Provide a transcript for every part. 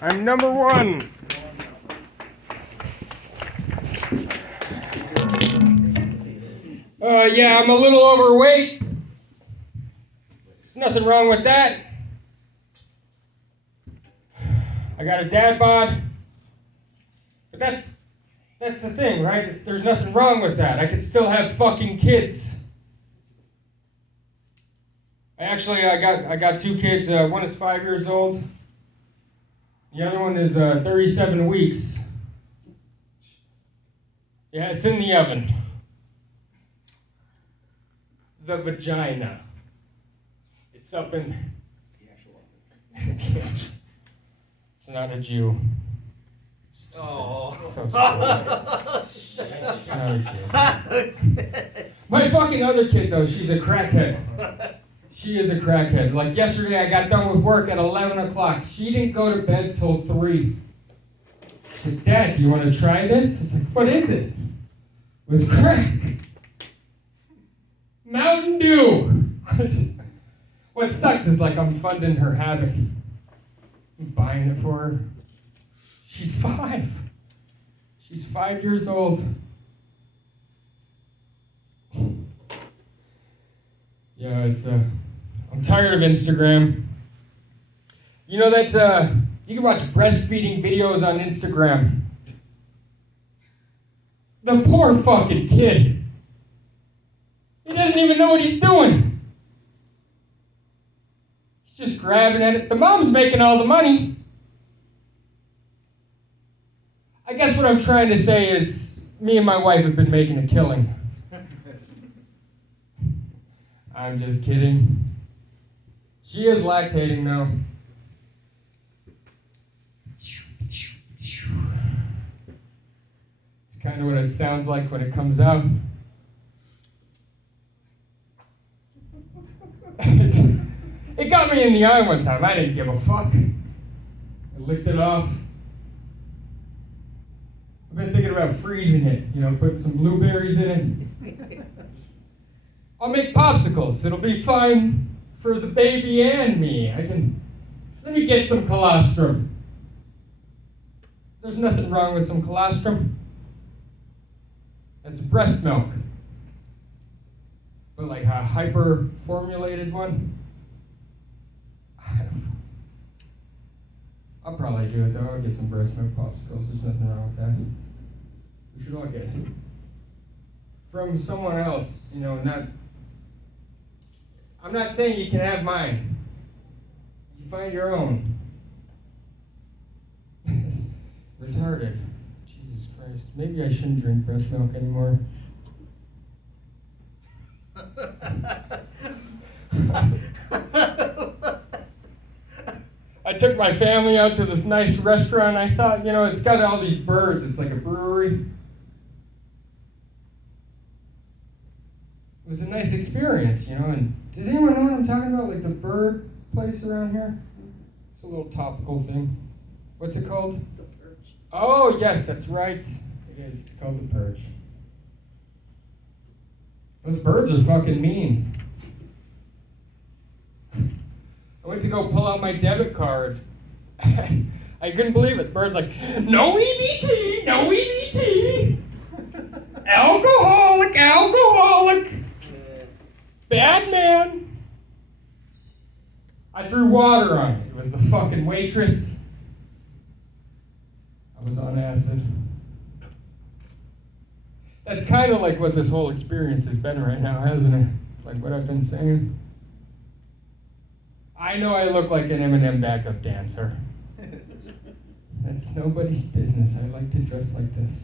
I'm number one. Yeah, I'm a little overweight. There's nothing wrong with that. I got a dad bod. But that's the thing, right? There's nothing wrong with that. I could still have fucking kids. I got two kids. One is 5 years old. The other one is 37 weeks. Yeah, it's in the oven. The vagina. It's up in The actual oven. It's not a Jew. Oh. So stupid. It's not a Jew. My fucking other kid, though, she's a crackhead. She is a crackhead. Like yesterday, I got done with work at 11 o'clock. She didn't go to bed till 3. She said, Dad, do you want to try this? I was like, what is it? With crack. Mountain Dew. What sucks is like I'm funding her habit. I'm buying it for her. She's 5. She's 5 years old. Yeah, I'm tired of Instagram. You know that you can watch breastfeeding videos on Instagram. The poor fucking kid. He doesn't even know what he's doing. He's just grabbing at it. The mom's making all the money. I guess what I'm trying to say is me and my wife have been making a killing. I'm just kidding. She is lactating though. It's kind of what it sounds like when it comes out. It got me in the eye one time. I didn't give a fuck. I licked it off. I've been thinking about freezing it, putting some blueberries in it. I'll make popsicles. It'll be fine for the baby and me. Let me get some colostrum. There's nothing wrong with some colostrum. That's breast milk. But like a hyper-formulated one? I'll probably do it though. I'll get some breast milk popsicles. There's nothing wrong with that. We should all get it. From someone else, I'm not saying you can have mine. You find your own. Retarded. Jesus Christ. Maybe I shouldn't drink breast milk anymore. I took my family out to this nice restaurant. I thought, it's got all these birds. It's like a brewery. It was a nice experience, and does anyone know what I'm talking about? Like the bird place around here? It's a little topical thing. What's it called? The Perch. Oh, yes, that's right. It is. It's called the Perch. Those birds are fucking mean. I went to go pull out my debit card. I couldn't believe it. The bird's like, no EBT, no EBT. Alcoholic. Bad man. I threw water on it. It was the fucking waitress. I was on acid. That's kind of like what this whole experience has been right now, hasn't it? Like what I've been saying. I know I look like an Eminem backup dancer. That's nobody's business. I like to dress like this.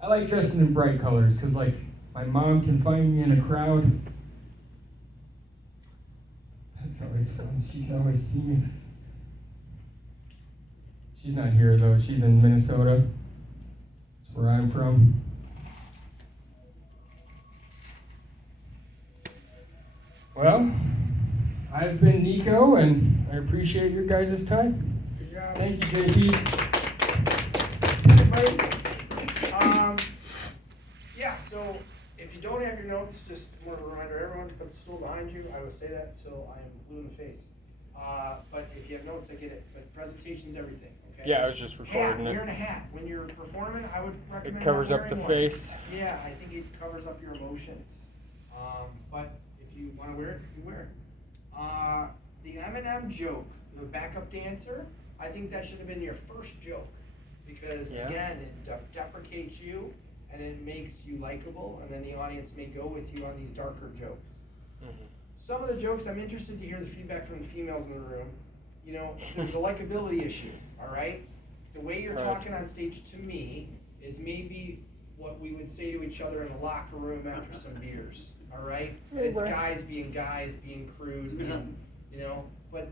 I like dressing in bright colors because, like, my mom can find me in a crowd. That's always fun. She can always see me. She's not here, though. She's in Minnesota. That's where I'm from. Well, I've been Nico, and I appreciate your guys' time. Good job. Thank you, JP. Yeah, so if you don't have your notes, just more of a reminder, everyone to put the stool behind you. I would say that, so I am blue in the face. But if you have notes, I get it. But presentation's everything, okay? Yeah, I was just Hat, recording wearing it. a hat. When you're performing, I would recommend It covers not up the wearing one. face. Yeah, I think it covers up your emotions. But if you want to wear it, you wear it. The Eminem joke, the backup dancer, I think that should have been your first joke. Because Yeah. again, it deprecates you and it makes you likable, and then the audience may go with you on these darker jokes. Mm-hmm. Some of the jokes, I'm interested to hear the feedback from the females in the room. You know, there's a likability issue, all right? The way you're Right. talking on stage to me is maybe what we would say to each other in the locker room after some beers, all right? And it's guys, being crude, being, you know, but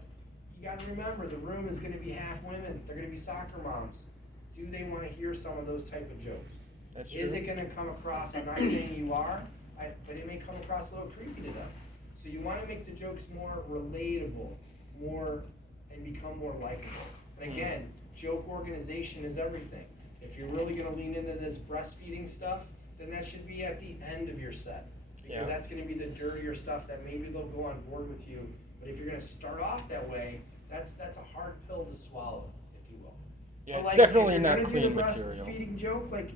you gotta remember, the room is gonna be half women, they're gonna be soccer moms. Do they wanna hear some of those type of jokes? That's true. Is it gonna come across, I'm not saying you are, but it may come across a little creepy to them. So you wanna make the jokes more relatable, and become more likable. And again, joke organization is everything. If you're really gonna lean into this breastfeeding stuff, then that should be at the end of your set. Because that's gonna be the dirtier stuff that maybe they'll go on board with you. But if you're gonna start off that way, that's a hard pill to swallow, if you will. Yeah, But it's like, definitely if you're not gonna do clean the material. breastfeeding joke, like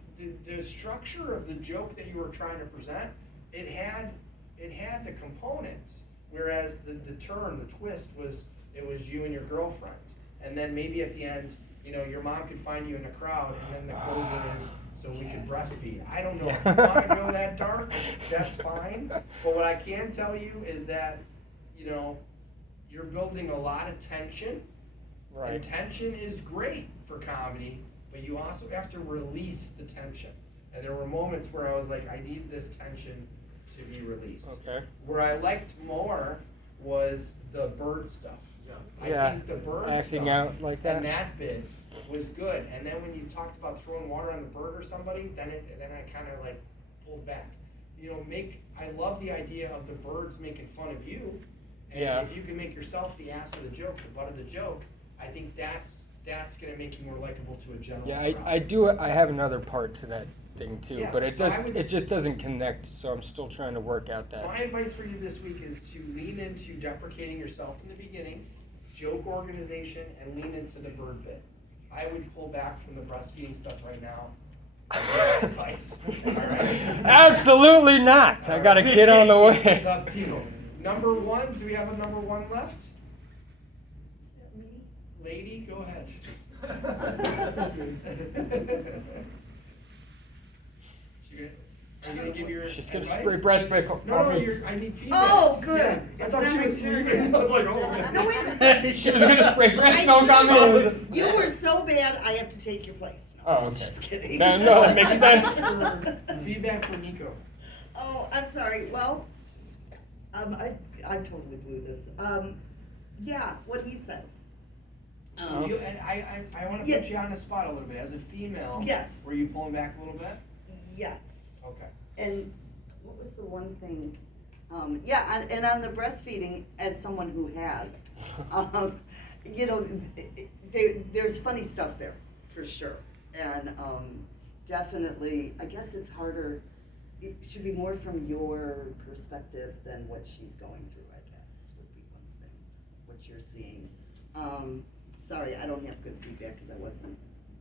the structure of the joke that you were trying to present, it had the components. Whereas the turn, the twist was, it was you and your girlfriend. And then maybe at the end, you know, your mom could find you in the crowd, and then the closer is so we could breastfeed. I don't know if you want to go that dark, that's fine. But what I can tell you is that, you know, you're building a lot of tension. Right. And tension is great for comedy, but you also have to release the tension. And there were moments where I was like, I need this tension to be released. Okay. Where I liked more was the bird stuff. I Yeah, think the bird acting stuff out like that. and that bit was good. And then when you talked about throwing water on the bird or somebody, then I kind of like pulled back. You know, I love the idea of the birds making fun of you. And Yeah. if you can make yourself the ass of the joke, the butt of the joke, I think that's going to make you more likable to a general Yeah, crowd. I do. I have another part to that thing too, Yeah, but it so I does. would- It just doesn't connect. So I'm still trying to work out that. My advice for you this week is to lean into deprecating yourself in the beginning, joke organization, and lean into the bird bit. I would pull back from the breastfeeding stuff right now. That's my advice. All right? Absolutely not. I got a kid on the way. It's up to you. Number ones, do we have a number one left? Lady, go ahead. Are you gonna give your She's gonna advice? spray breast milk on No, me. I need feedback. Oh, good. Yeah, I It's thought not she my was turn leaving. yet. I was like, oh man. No, wait a minute. She was gonna spray breast I milk on me. said It was- you were so bad, I have to take your place. No, Oh, I'm okay. just kidding. No, that makes sense. Feedback for Nico. Oh, I'm sorry. Well, I totally blew this. Yeah, what he said. Did you, and I want to Yeah. put you on the spot a little bit. As a female, Yes. were you pulling back a little bit? Yes. Okay. And what was the one thing? Yeah, and on the breastfeeding, as someone who has, you know, there's funny stuff there, for sure. And definitely, I guess it's harder, it should be more from your perspective than what she's going through, I guess, would be one thing, what you're seeing. Sorry, I don't have good feedback because I wasn't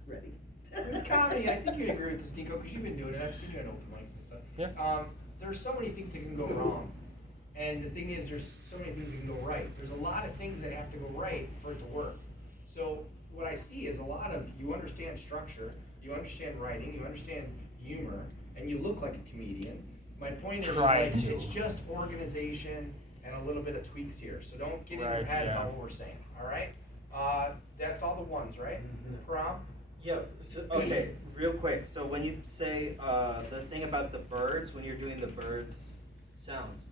ready. With comedy, I think you'd agree with this, Nico, because you've been doing it. I've seen you at open mics and stuff. Yeah. There's so many things that can go wrong. And the thing is, there's so many things that can go right. There's a lot of things that have to go right for it to work. So what I see is a lot of, you understand structure, you understand writing, you understand humor, and you look like a comedian. My point is Try like, to. it's just organization and a little bit of tweaks here. So don't get in your Right, head yeah. about what we're saying, all right? That's all the ones, right? Prom? Yeah, so, okay, real quick, so when you say, the thing about the birds, when you're doing the birds sounds,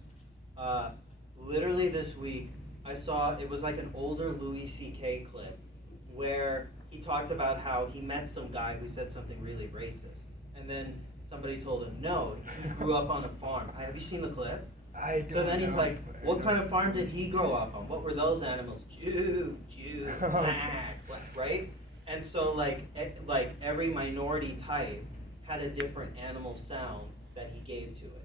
literally this week, I saw, it was like an older Louis C.K. clip, where he talked about how he met some guy who said something really racist, and then somebody told him, no, he grew up on a farm. Have you seen the clip? So then he's like, what kind of farm did he grow up on? What were those animals? Jew, black, right? And so like every minority type had a different animal sound that he gave to it.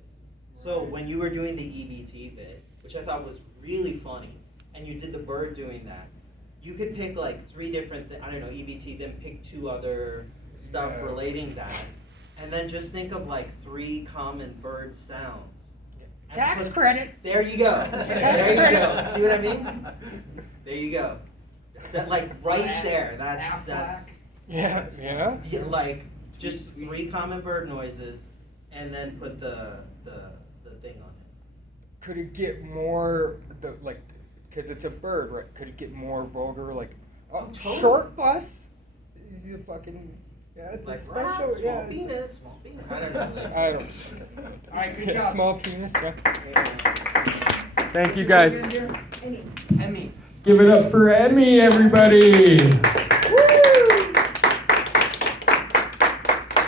So when you were doing the EBT bit, which I thought was really funny, and you did the bird doing that, you could pick like 3 different, I don't know, EBT, then pick 2 other stuff Yeah. relating that. And then just think of like 3 common bird sounds. And Tax put- credit. There you go. There you go. See what I mean? There you go. That like right there. That's Yeah. yeah, like just 3 common bird noises, and then put the thing on it. Could it get more, because it's a bird, right? Could it get more vulgar, like, Totally. short bus? He's a fucking, yeah, it's Like a special, small yeah. penis, small penis. I don't know. I don't. All right, good Yeah, job. Small penis, yeah. Yeah. Thank you guys. Emmy. Give it up for Emmy, everybody.